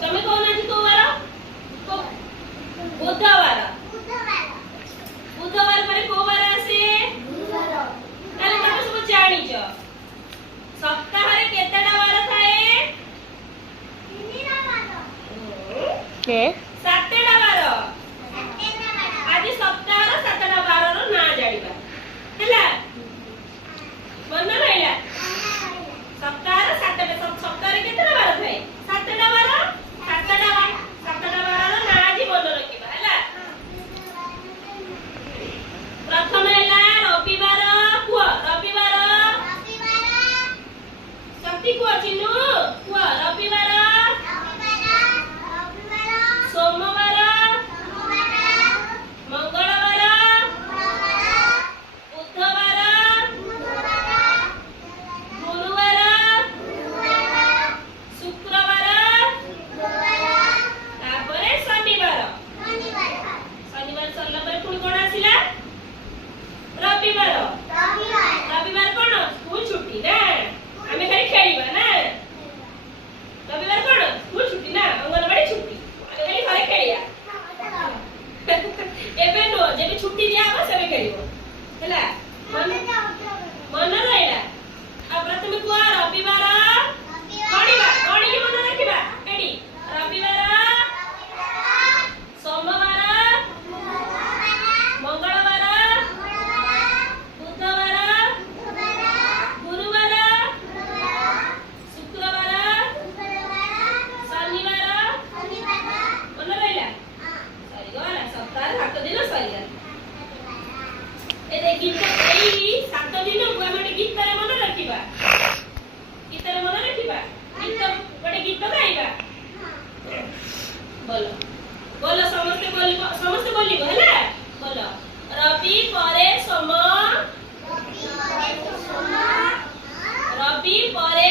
ତମେ କହୁନାହାନ୍ତି କୋଉ ବାର? ବୁଧବାର। ବୁଧବାର ପରେ କୋଉ ବାର ଆସେ? ତାହେଲେ ତମେ ସବୁ ଜାଣିଛ ସପ୍ତାହରେ କେତେଟା ବାର ଥାଏ? 7ଟା ବାର। ଆଜି ସପ୍ତାହର 7ଟା ବାରର ନାଁ ଜାଣିବା ହେଲା। ମନେ ରହିଲା? ସପ୍ତାହରେ କେତେଟା ବାର ଥାଏ? 7ଟା ବାର। 7ଟା ବାରର ନାଁ ଆଜି ମନେ ରଖିବା ହେଲା। ପ୍ରଥମ ହେଲା ରବିବାର। କୁହ ରବିବାର। ଶକ୍ତି କୁହ, ଚିନୁ କୁହ ରବିବାର। ସୋମବାର, ମଙ୍ଗଳବାର, ବୁଧବାର, ଗୁରୁବାର, ଶୁକ୍ରବାର, ତାପରେ ଶନିବାର। ଶନିବାର ସରିଲା ପରେ ପୁଣି କଣ ଆସିଲା? ରବିବାର। ରବିବାର କଣ? ସ୍କୁଲ ଛୁଟି ନା, ଆମେ ଖାଲି ଖେଳିବା ନା। ରବିବାର କଣ? ସ୍କୁଲ ଛୁଟି ନା, ଅଙ୍ଗନବାଡି ଛୁଟି, ଆମେ ଖାଲି ଘରେ ଖେଳିବା। ଏବେ ନୁହଁ, ଯେବେ ଛୁଟି ଦିଆହବ ସେବେ ଖେଳିବ ହେଲା। ମନେ ରହିଲା? ଆଉ ପ୍ରଥମେ କୁହ ରବିବାର। ଗଣିବା, ଗଣିକି ମନେ ରଖିବା। ଏଠି ରବିବାର, ସୋମବାର, ମଙ୍ଗଳବାର, ବୁଧବାର, ଗୁରୁବାର, ଶୁକ୍ରବାର, ଶନିବାର। ମନେ ରହିଲା? ସରିଗଲା, ସପ୍ତାହରେ 7 ଦିନ ସରିଗଲା। ଏଇ 7 ଦିନକୁ ଆମେ ଗୋଟେ ଗୀତରେ ମନେ ରଖିବା। ଗୀତରେ ମନେ ରଖିବା। ଗୋଟେ ଗୀତ ଗାଇବା। ବୋଲ ବୋଲ, ସମସ୍ତେ ବୋଲିବ ହେଲା। ବୋଲ ରବି ପରେ ସୋମ, ରବି ପରେ